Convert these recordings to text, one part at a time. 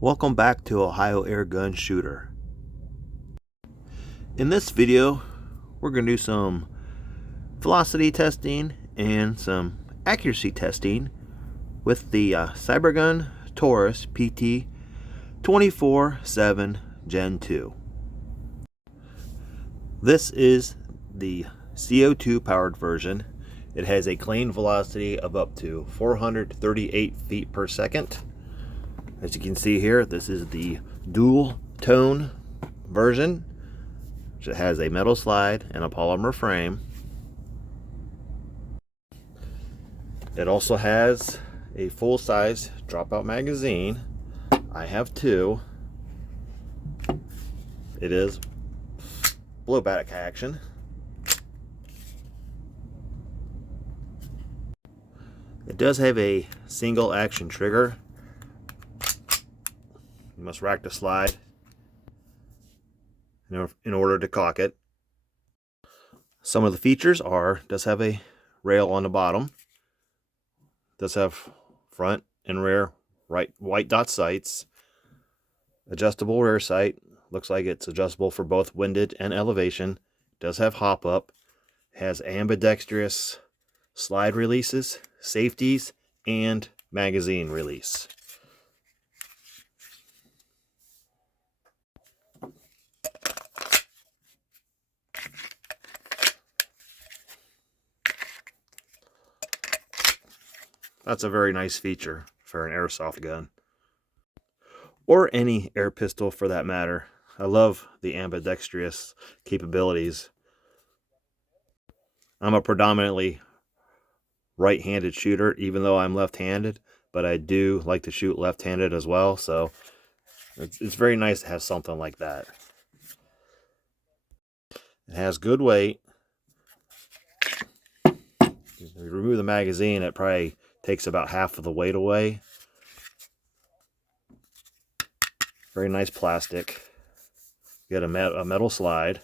Welcome back to Ohio Air Gun Shooter. In this video, we're going to do some velocity testing and some accuracy testing with the Cybergun Taurus PT24 Gen 2. This is the CO2 powered version. It has a clean velocity of up to 438 feet per second. As you can see here, this is the dual tone version, which has a metal slide and a polymer frame. It also has a full-size dropout magazine. I have two. It is blowback action. It does have a single action trigger. You must rack the slide in order to cock it. Some of the features are, does have a rail on the bottom, does have front and rear white dot sights, adjustable rear sight, looks like it's adjustable for both windage and elevation, does have hop up, has ambidextrous slide releases, safeties, and magazine release. That's a very nice feature for an airsoft gun, or any air pistol for that matter. I love the ambidextrous capabilities. I'm a predominantly right-handed shooter, even though I'm left-handed, but I do like to shoot left-handed as well, so it's very nice to have something like that. It has good weight. If you remove the magazine, it probably takes about half of the weight away. Very nice plastic. You got a metal slide.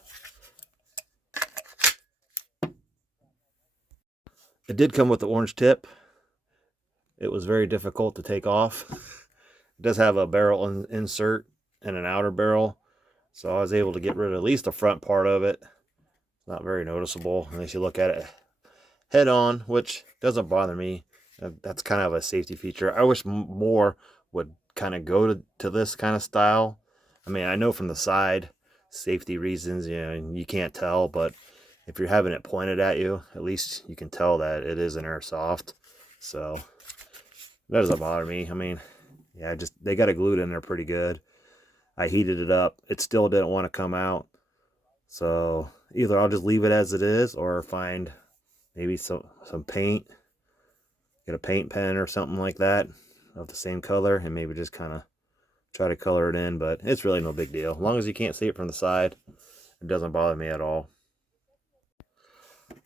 It did come with the orange tip. It was very difficult to take off. It does have a barrel insert and an outer barrel, so I was able to get rid of at least the front part of it. Not very noticeable unless you look at it head on, which doesn't bother me. That's kind of a safety feature. I wish more would kind of go to this kind of style. I mean, I know from the side, safety reasons, you know, you can't tell, but if you're having it pointed at you, at least you can tell that it is an airsoft. So that doesn't bother me. I mean, yeah, they got it glued in there pretty good. I heated it up. It still didn't want to come out. So either I'll just leave it as it is, or find maybe some paint. Get a paint pen or something like that of the same color, and maybe just kind of try to color it in, but it's really no big deal. As long as you can't see it from the side, it doesn't bother me at all.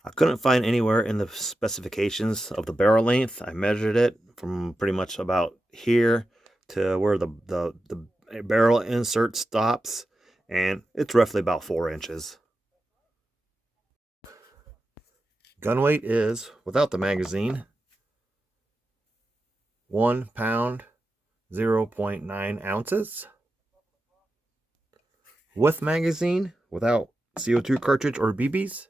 I couldn't find anywhere in the specifications of the barrel length. I measured it from pretty much about here to where the barrel insert stops, and it's roughly about 4 inches. Gun weight is, without the magazine, 1 pound, 0.9 ounces. With magazine, without CO2 cartridge or BBs,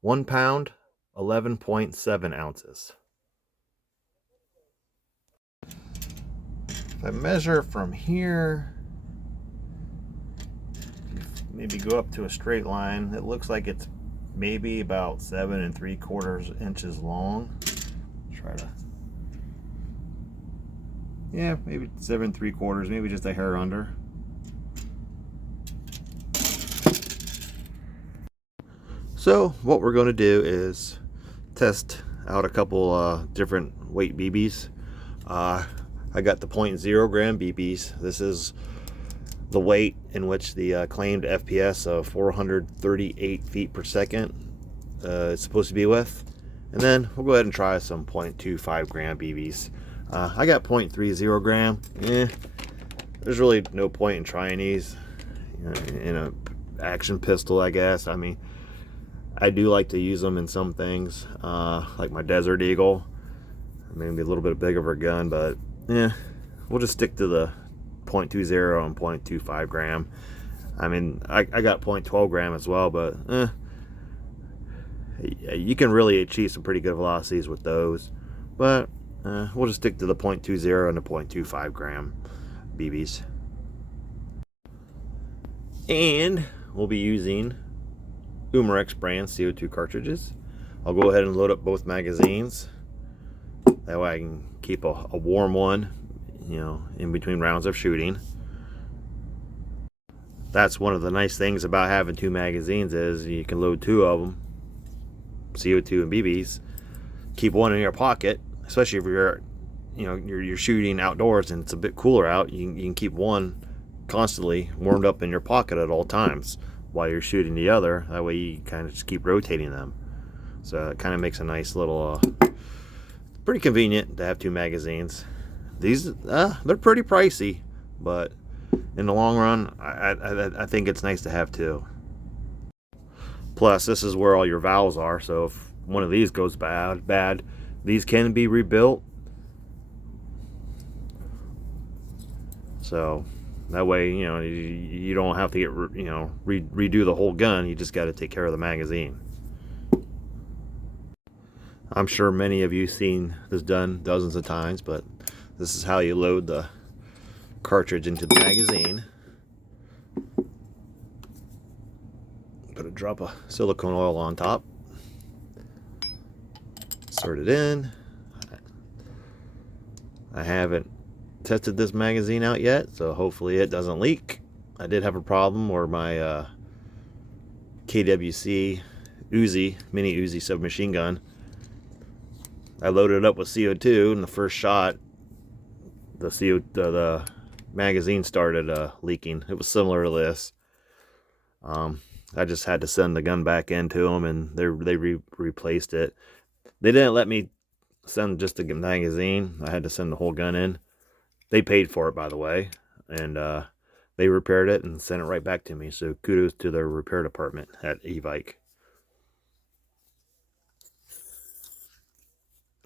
1 pound, 11.7 ounces. If I measure from here, maybe go up to a straight line, it looks like it's maybe about 7 3/4 inches long. Try to, yeah, maybe 7 3/4, maybe just a hair under. So what we're going to do is test out a couple different weight BBs. I got the 0.0 gram BBs. This is the weight in which the claimed FPS of 438 feet per second is supposed to be with. And then we'll go ahead and try some 0.25 gram BBs. I got 0.30 gram. There's really no point in trying these in a action pistol, I guess. I mean, I do like to use them in some things, like my Desert Eagle. Maybe a little bit bigger of a gun, but yeah, we'll just stick to the 0.20 and 0.25 gram. I mean, I got 0.12 gram as well, but you can really achieve some pretty good velocities with those. But we'll just stick to the 0.20 and the 0.25 gram BBs. And we'll be using Umarex brand CO2 cartridges. I'll go ahead and load up both magazines. That way I can keep a warm one, you know, in between rounds of shooting. That's one of the nice things about having two magazines is you can load two of them, CO2 and BBs. Keep one in your pocket, especially if you're, you know, you're shooting outdoors and it's a bit cooler out. You can keep one constantly warmed up in your pocket at all times while you're shooting the other. That way you kind of just keep rotating them. So it kind of makes a nice little, pretty convenient to have two magazines. These, they're pretty pricey, but in the long run, I think it's nice to have two. Plus, this is where all your valves are, so if one of these goes bad, these can be rebuilt. So that way, you know, you don't have to get, you know, redo the whole gun. You just got to take care of the magazine. I'm sure many of you seen this done dozens of times, but this is how you load the cartridge into the magazine. Put a drop of silicone oil on top. Insert it in. I haven't tested this magazine out yet, so hopefully it doesn't leak. I did have a problem where my KWC Uzi, mini Uzi submachine gun, I loaded it up with CO2, and the first shot, the magazine started leaking. It was similar to this. I just had to send the gun back into them, and they replaced it. They didn't let me send just the magazine. I had to send the whole gun in. They paid for it, by the way, and they repaired it and sent it right back to me. So kudos to their repair department at Evike.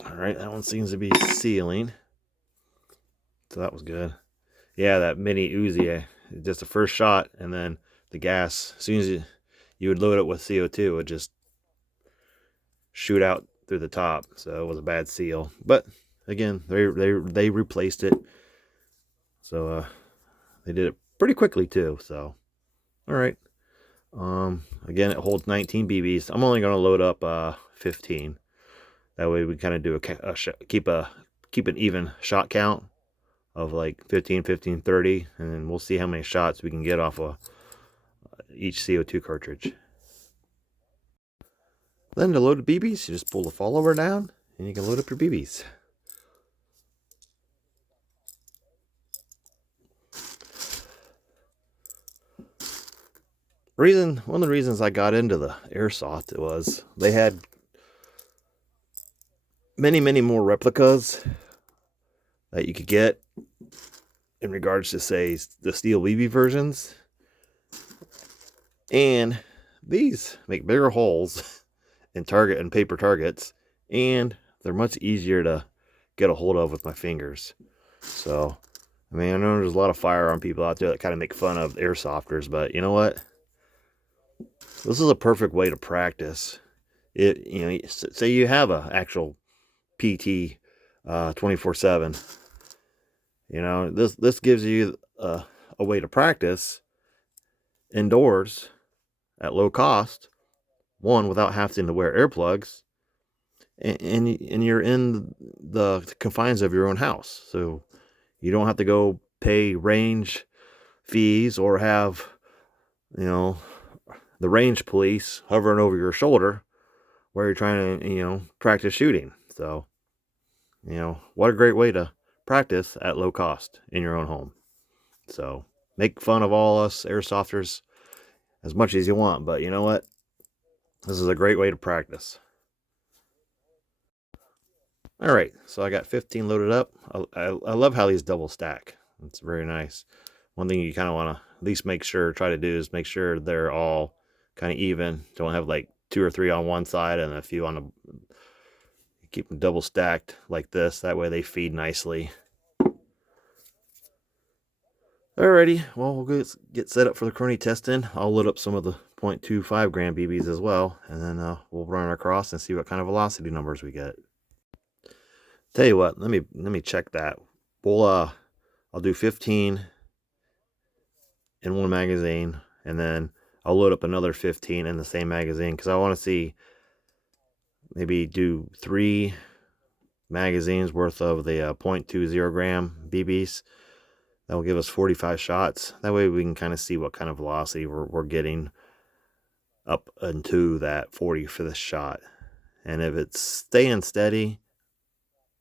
All right, that one seems to be sealing, so that was good. Yeah, that mini Uzi, just the first shot, and then the gas, as soon as you would load it with CO2, it would just shoot out through the top. So it was a bad seal, but again, they replaced it, so they did it pretty quickly too. So all right, again, it holds 19 BBs. I'm only going to load up 15. That way we kind of do keep an even shot count of like 15, 15, 30, and then we'll see how many shots we can get off of each CO2 cartridge. Then to load the BBs, you just pull the follower down and you can load up your BBs. One of the reasons I got into the airsoft was they had many more replicas that you could get in regards to, say, the steel BB versions, and these make bigger holes in target and paper targets, and they're much easier to get a hold of with my fingers. So I mean, I know there's a lot of firearm people out there that kind of make fun of airsofters, but you know what, this is a perfect way to practice it. You know, say you have a actual PT 24/7. You know, this gives you a way to practice indoors at low cost. One, without having to wear earplugs, and you're in the confines of your own house, so you don't have to go pay range fees or have, you know, the range police hovering over your shoulder while you're trying to, you know, practice shooting. So, you know, what a great way to practice at low cost in your own home. So make fun of all us airsofters as much as you want, but you know what, this is a great way to practice. All right, so I got 15 loaded up. I love how these double stack. It's very nice. One thing you kind of want to at least try to do is make sure they're all kind of even. Don't have like 2 or 3 on one side and a few on the. Keep them double stacked like this. That way they feed nicely. Alrighty, well, we'll get set up for the chrony testing. I'll load up some of the 0.25 gram BBs as well, and then we'll run across and see what kind of velocity numbers we get. Tell you what, let me check that. We'll I'll do 15 in one magazine, and then I'll load up another 15 in the same magazine because I want to see, maybe do 3 magazines worth of the 0.20 gram BBs. That will give us 45 shots. That way we can kind of see what kind of velocity we're getting up into that 40 for the shot. And if it's staying steady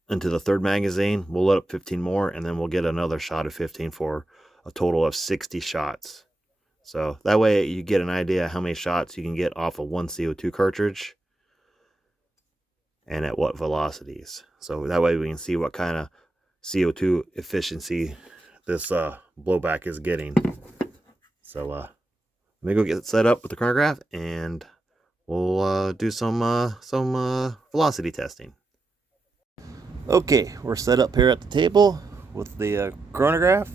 into the 3rd magazine, we'll load up 15 more, and then we'll get another shot of 15 for a total of 60 shots. So that way you get an idea how many shots you can get off of one CO2 cartridge and at what velocities. So that way we can see what kind of CO2 efficiency this blowback is getting. So let me go get set up with the chronograph, and we'll do some velocity testing. Okay, we're set up here at the table with the chronograph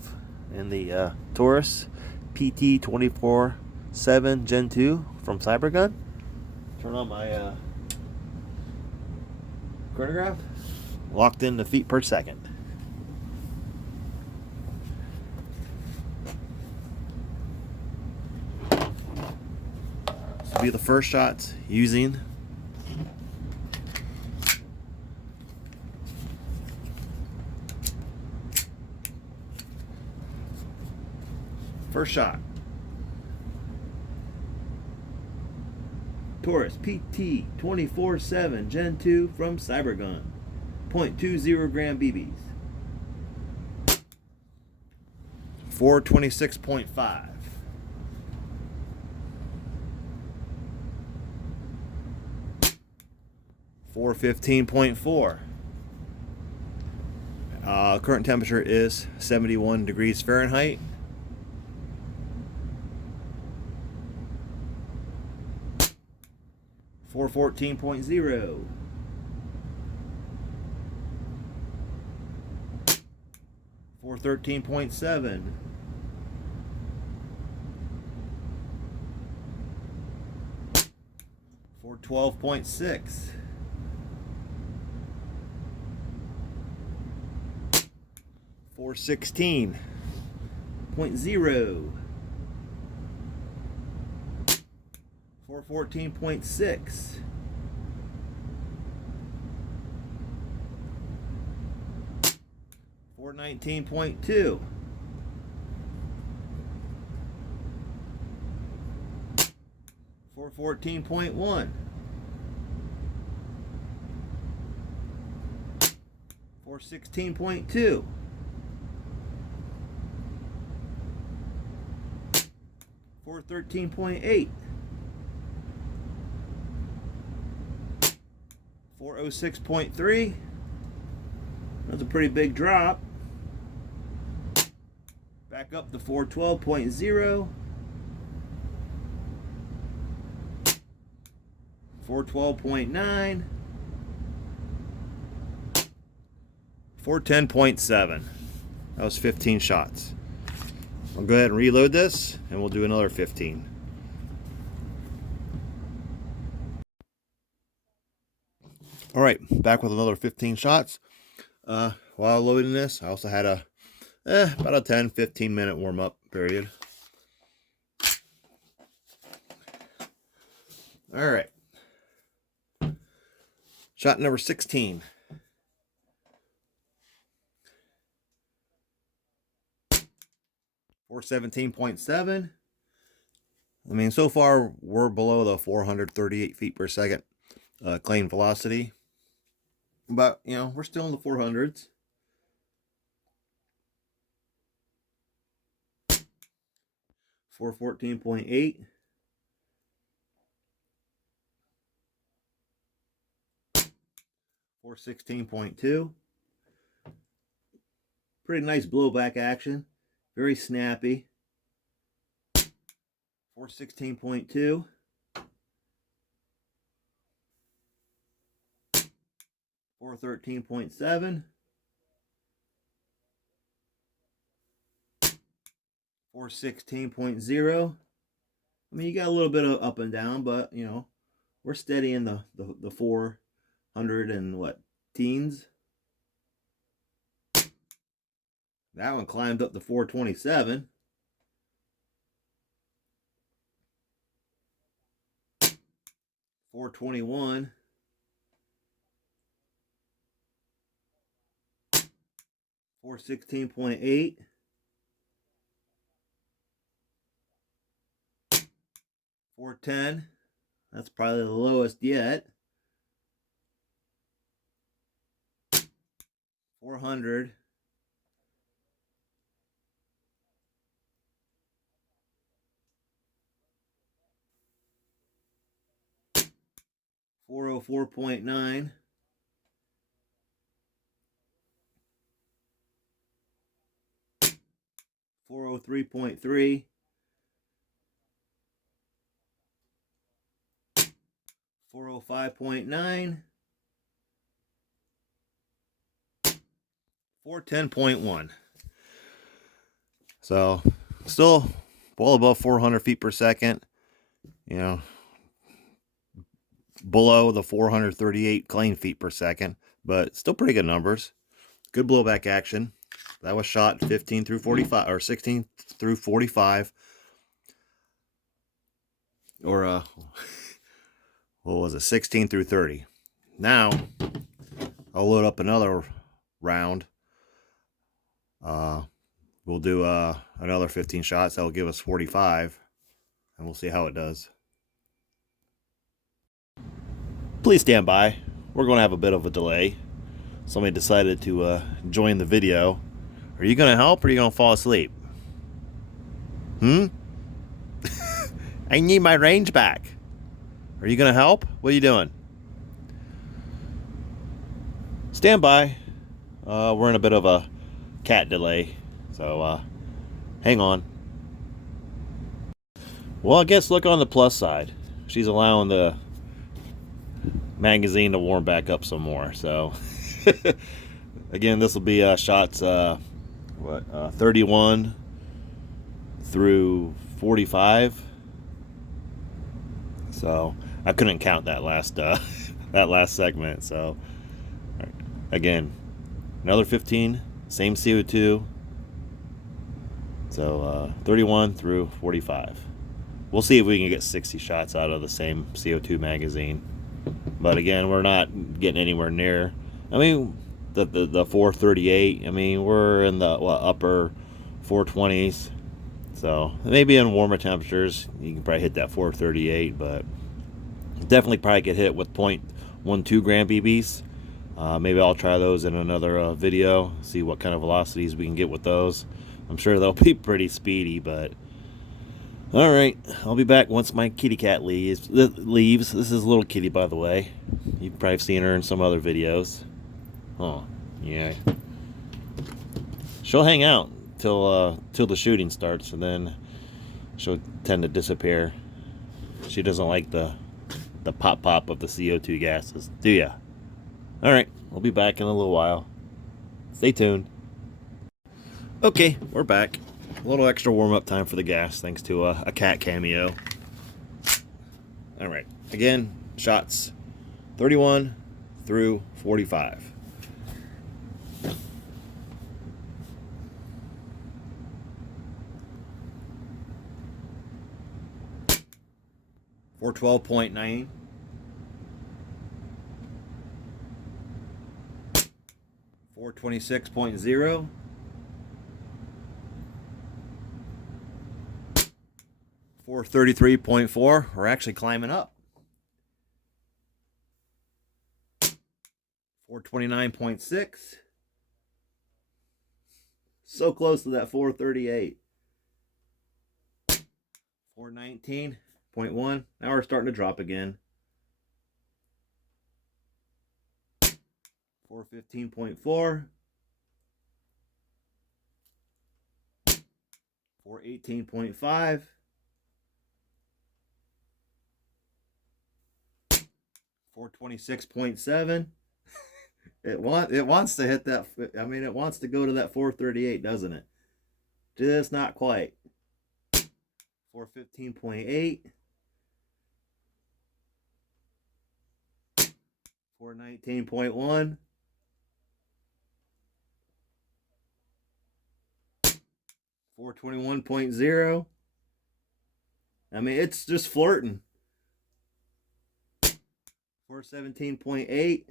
and the Taurus PT24 7 Gen 2 from Cybergun. Turn on my chronograph. Locked in to feet per second. This will be the first shots using first shot. Taurus PT24 7 Gen 2 from Cybergun. 0.20 gram BBs. 426.5. 415.4. Current temperature is 71 degrees Fahrenheit. 414.0. 413.7. 412.6. 416.0. 414.6. 419.2. 414.1. 416.2. 413.8. 406.3. That's a pretty big drop. Back up to 412.0. 412.9. 410.7. That was 15 shots. I'll go ahead and reload this, and we'll do another 15. All right, back with another 15 shots. While loading this, I also had about a 10-15 minute warm-up period. All right. Shot number 16. 417.7. I mean, so far we're below the 438 feet per second claimed velocity, but you know, we're still in the 400s. 414.8. 416.2. Pretty nice blowback action. Very snappy. 416.2. 413.7. 416.0. I mean, you got a little bit of up and down, but you know, we're steady in the 400 and what teens. That one climbed up to 427. 421. 416.8. 410. That's probably the lowest yet. 400. 404.9. 403.3. 405.9. 410.1. So still well above 400 feet per second. You know, below the 438 claim feet per second, but still pretty good numbers. Good blowback action. That was shot 15 through 45 or 16 through 45, or what was it, 16 through 30. Now I'll load up another round. We'll do another 15 shots. That'll give us 45, and we'll see how it does. Please stand by. We're going to have a bit of a delay. Somebody decided to join the video. Are you going to help, or are you going to fall asleep? I need my range back. Are you going to help? What are you doing? Stand by. We're in a bit of a cat delay, so hang on. Well, I guess look on the plus side. She's allowing the magazine to warm back up some more. So again, this will be shots 31 through 45. So I couldn't count that last that last segment. So again, another 15, same CO2. So 31 through 45. We'll see if we can get 60 shots out of the same CO2 magazine. But again, we're not getting anywhere near. I mean, the 438. I mean, we're in the upper 420s. So maybe in warmer temperatures, you can probably hit that 438. But definitely probably get hit with 0.12 gram BBs. Maybe I'll try those in another video. See what kind of velocities we can get with those. I'm sure they'll be pretty speedy, but. All right, I'll be back once my kitty cat leaves. This is a little kitty, by the way. You've probably seen her in some other videos. Oh, yeah. She'll hang out till the shooting starts, and then she'll tend to disappear. She doesn't like the pop of the CO2 gases, do ya? All right, we'll be back in a little while. Stay tuned. Okay, we're back. A little extra warm-up time for the gas, thanks to a cat cameo. All right, again, shots 31 through 45. For 12.9. 426.0. 433.4. We're actually climbing up. 429.6. So close to that 438. 419.1. Now we're starting to drop again. 415.4. 418.5. 426.7. It wants to hit that. I mean, it wants to go to that 438, doesn't it? Just not quite. 415.8, 419.1, 421.0. I mean, it's just flirting. 417.8,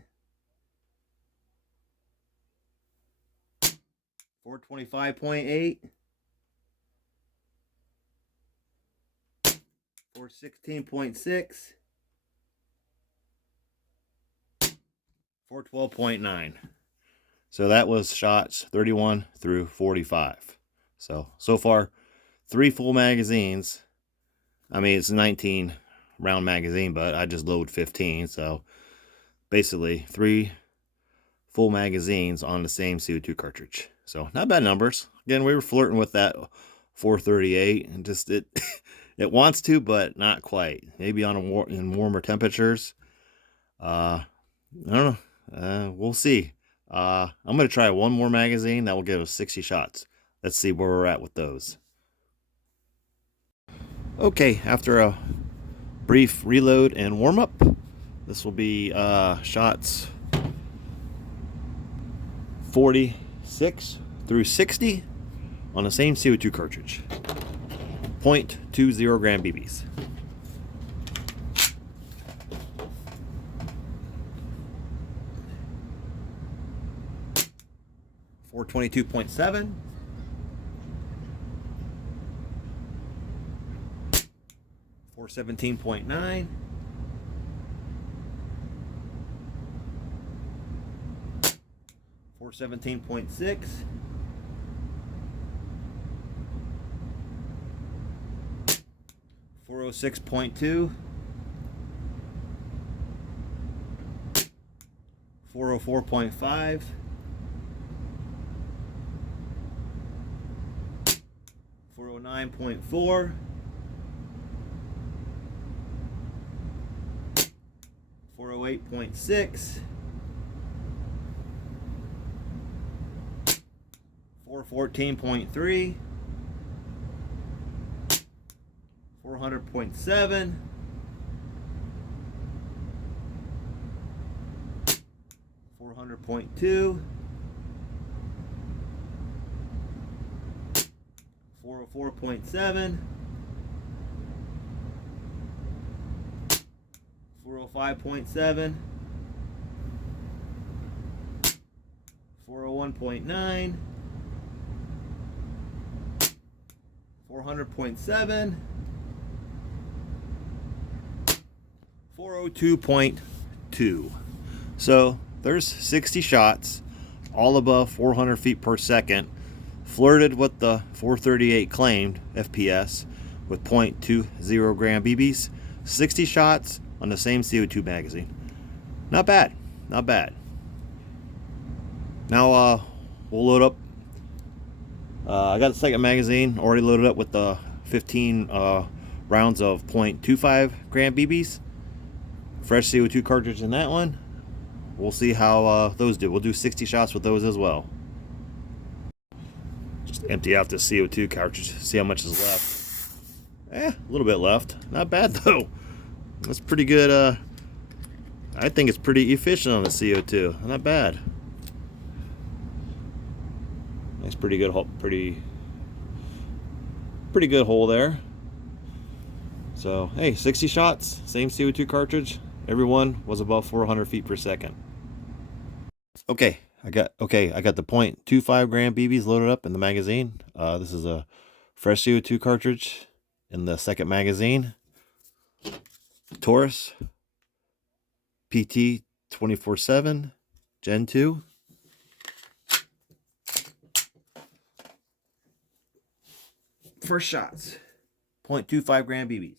425.8, 416.6, 412.9. So that was shots 31 through 45. So far, 3 full magazines. I mean, it's a 19 round magazine, but I just load 15. So basically 3 full magazines on the same CO2 cartridge. So not bad numbers. Again, we were flirting with that 438 and just it it wants to, but not quite. Maybe on in warmer temperatures. I don't know. We'll see. I'm going to try one more magazine. That will give us 60 shots. Let's see where we're at with those. Okay, after a brief reload and warm up, this will be shots 46 through 60 on the same CO2 cartridge. 0.20 gram BBs. $422.7, 417.9, 417.6, 406.2, 404.5, 409.4, 408.6, 414.3, 400.7, 400.2, 404.7, 405.7, 401.9, 400.7, 402.2. So there's 60 shots, all above 400 feet per second. Flirted with the 438 claimed FPS with 0.20 gram BBs. 60 shots on the same CO2 magazine. Not bad, not bad. Now we'll load up. I got the second magazine already loaded up with the 15 rounds of 0.25 gram BBs. Fresh CO2 cartridge in that one. We'll see how those do. We'll do 60 shots with those as well. Just empty out the CO2 cartridge, see how much is left. A little bit left. Not bad though. That's pretty good. I think it's pretty efficient on the CO2. Not bad. Nice, pretty good hole. Pretty good hole there. So hey, 60 shots, same CO2 cartridge. Everyone was above 400 feet per second. Okay, I got the 0.25 gram BBs loaded up in the magazine. This is a fresh CO2 cartridge in the second magazine. Taurus PT24 Gen 2. First shots, 0.25 gram BBs.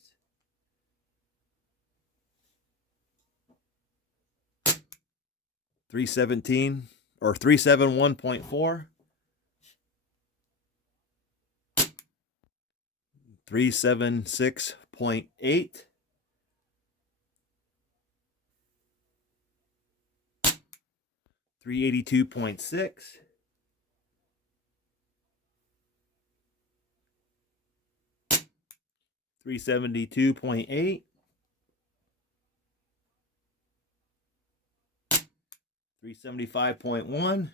317 or 371.4, 376.8, 382.6, 372.8, 375.1,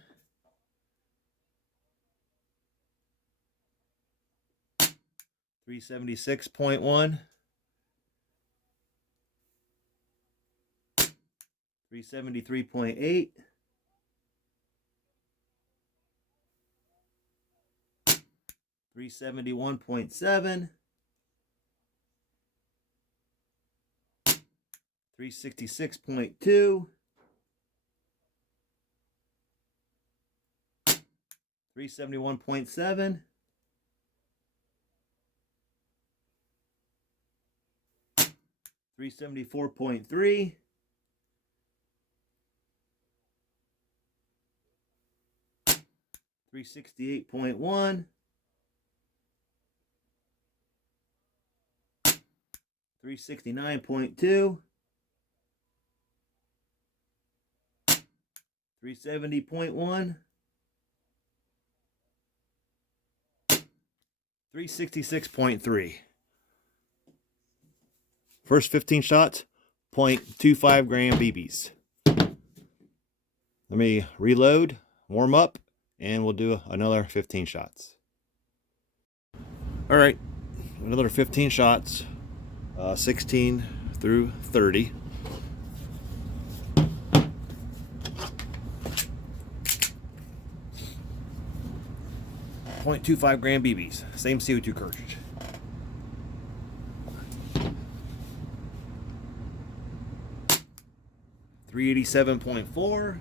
376.1, 373.8, 371.7, 366.2, 371.7, 374.3, 368.1, 369.2, 370.1, 366.3. First 15 shots, 0.25 gram BBs. Let me reload, warm up, and we'll do another 15 shots. All right, another 15 shots, 16 through 30. .25 gram BBs, same CO2 cartridge. .387.4,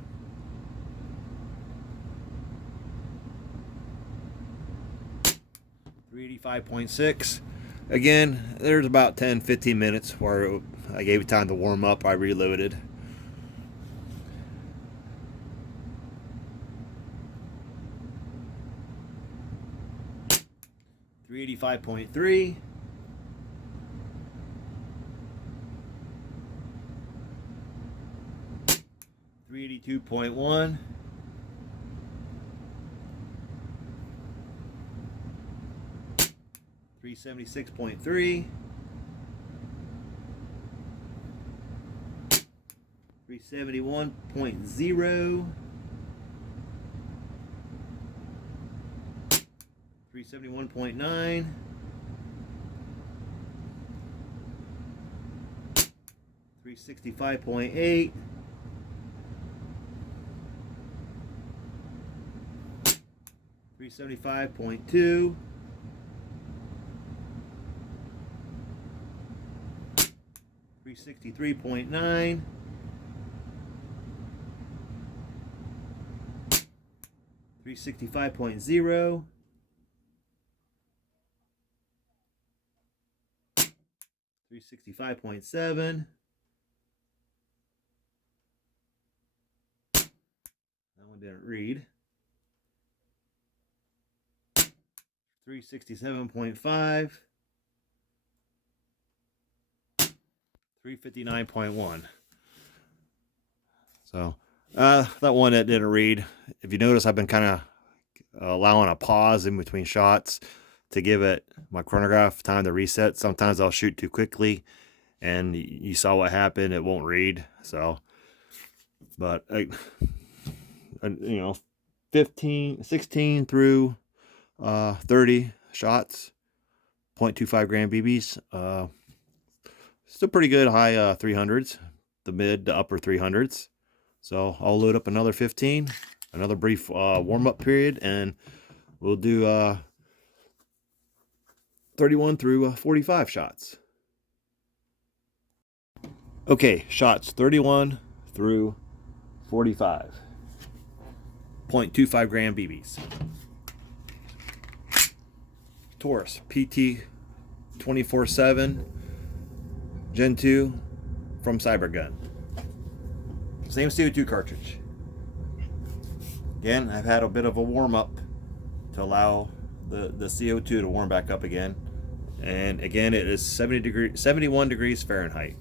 385.6. Again, there's about 10-15 minutes where I gave it time to warm up. I reloaded. 385.3, 382.1, 376.3, 371.0, 371.9, 365.8, 375.2, 363.9, 365.0, 365.7, that one didn't read, 367.5, 359.1. So that one that didn't read. If you notice, I've been kind of allowing a pause in between shots to give it my chronograph time to reset. Sometimes I'll shoot too quickly, and you saw what happened. It won't read. So, but you know, 16 through 30 shots, 0.25 gram BBs. Still pretty good high 300s, the mid to upper 300s. So I'll load up another 15, another brief warm-up period, and we'll do 31 through 45 shots. Okay, shots 31 through 45. 0.25 gram BBs. Taurus PT24 Gen 2 from Cybergun. Same CO2 cartridge. Again, I've had a bit of a warm up to allow the CO2 to warm back up again. And again, it is 71 degrees Fahrenheit.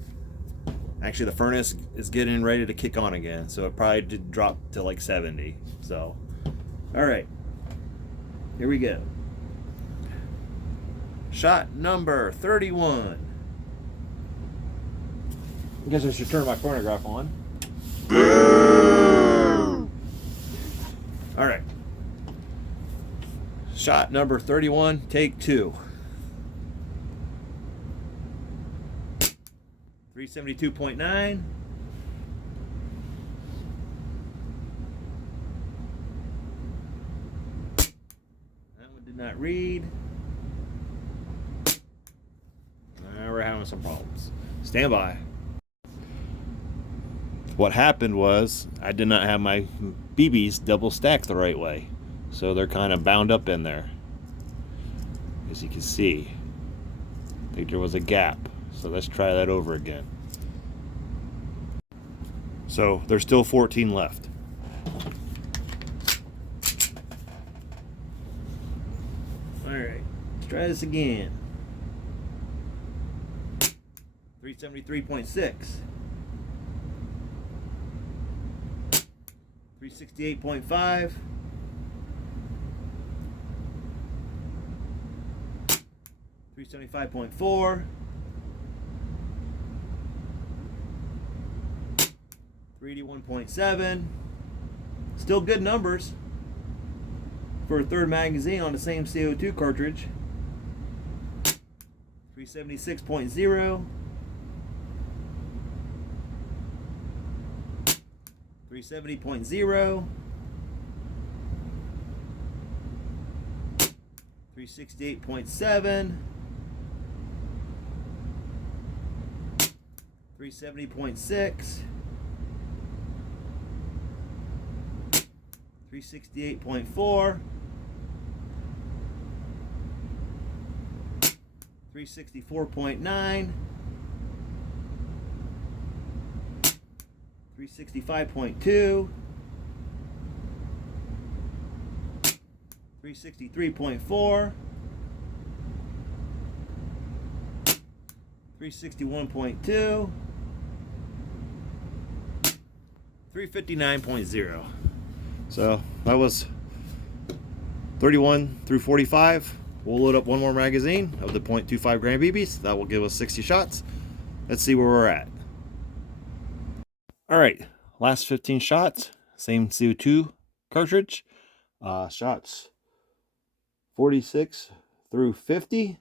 Actually, the furnace is getting ready to kick on again, so it probably did drop to like 70. So, all right, here we go. Shot number 31. I guess I should turn my chronograph on. All right. Shot number 31, take 2. 372.9. That one did not read. We're having some problems. Stand by. What happened was I did not have my BBs double stacked the right way. So they're kind of bound up in there. As you can see, I think there was a gap. So let's try that over again. So there's still 14 left. All right, let's try this again. 373.6. 368.5. 375.4. 381.7. Still good numbers for a third magazine on the same CO2 cartridge. 376.0. 370.0. 368.7. 370.6. 368.4. 364.9. 365.2. 363.4. 361.2. 359.0. So that was 31 through 45. We'll load up one more magazine of the .25 gram BBs. That will give us 60 shots. Let's see where we're at. All right, last 15 shots, same CO2 cartridge. Shots 46 through 50.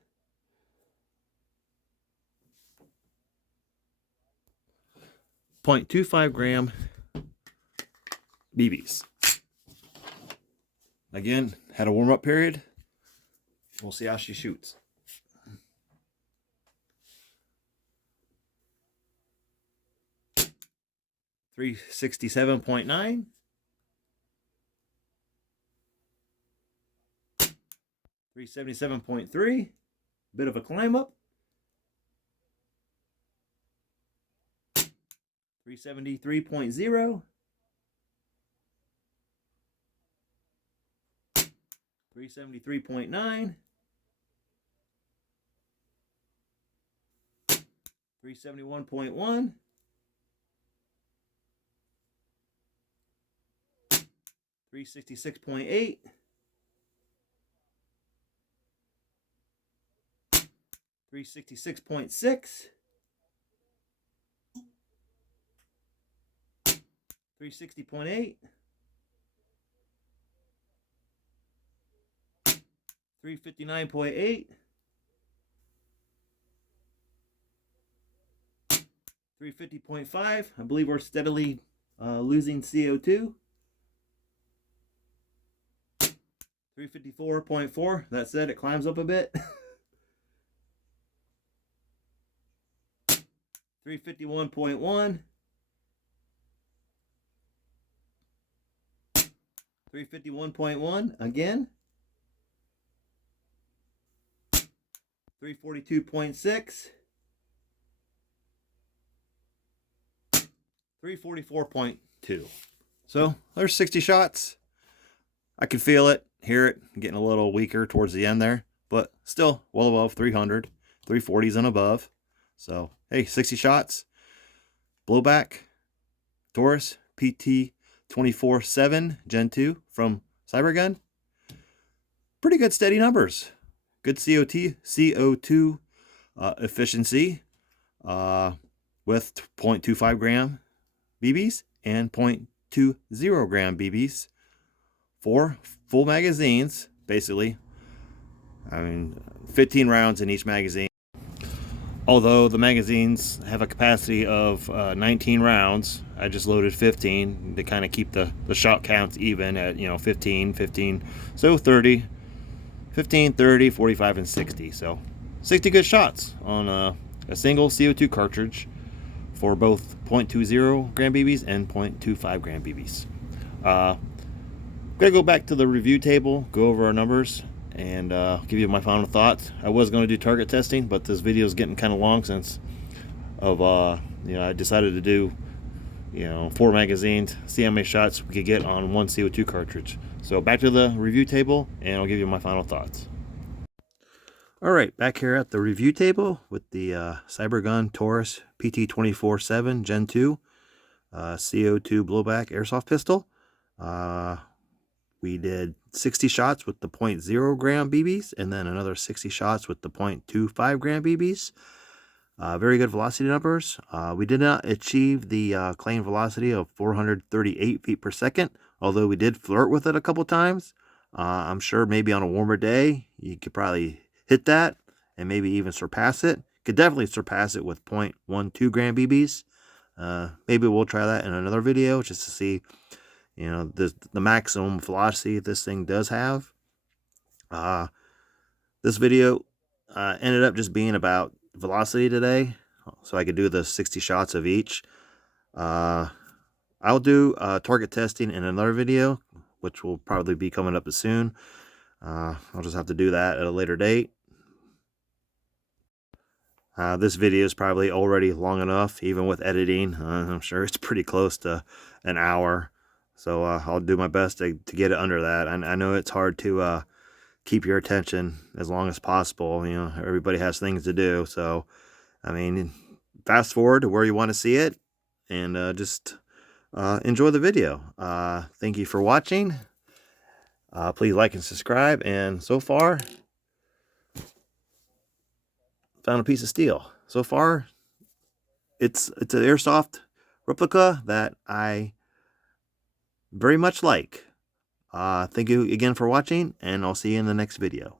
.25 gram BBs. Again, had a warm-up period. We'll see how she shoots. .367.9. 377.3. Bit of a climb up. 373.0. 373.9. 371.1. 366.8. 366.6. 360.8. 359.8. 350.5. I believe we're steadily losing CO2. 354.4. That said, it climbs up a bit. 351.1. 351.1 again. 342.6. 344.2. So there's 60 shots. I can feel it, hear it, getting a little weaker towards the end there, but still well above 300, 340s and above. So, hey, 60 shots. Blowback, Taurus PT24 7 Gen 2 from Cybergun. Pretty good steady numbers. good CO2 efficiency with 0.25 gram BBs and 0.20 gram BBs for full magazines, basically. I mean, 15 rounds in each magazine. Although the magazines have a capacity of 19 rounds, I just loaded 15 to kind of keep the shot counts even at, 15, so 30, 15, 30, 45, and 60. So 60 good shots on a single CO2 cartridge for both 0.20 gram BBs and 0.25 gram BBs. Gotta go back to the review table, go over our numbers, and give you my final thoughts. I was going to do target testing, but this video is getting kind of long since I decided to do 4 magazines, see how many shots we could get on one CO2 cartridge. So back to the review table, and I'll give you my final thoughts. Alright, back here at the review table with the Cybergun Taurus PT24 Gen 2 CO2 blowback airsoft pistol. We did 60 shots with the 0.0 gram BBs, and then another 60 shots with the 0.25 gram BBs. Very good velocity numbers. We did not achieve the claimed velocity of 438 feet per second, although we did flirt with it a couple times. I'm sure maybe on a warmer day, you could probably hit that and maybe even surpass it. Could definitely surpass it with 0.12 gram BBs. Maybe we'll try that in another video just to see the maximum velocity this thing does have. This video ended up just being about velocity today, so I could do the 60 shots of each. I'll do target testing in another video, which will probably be coming up soon. I'll just have to do that at a later date. This video is probably already long enough, even with editing. I'm sure it's pretty close to an hour. So I'll do my best to get it under that. I know it's hard to keep your attention as long as possible. Everybody has things to do. So, I mean, fast forward to where you want to see it, and just enjoy the video. Thank you for watching. Please like and subscribe. And so far, found a piece of steel. So far, it's an airsoft replica that I very much like. Thank you again for watching, and I'll see you in the next video.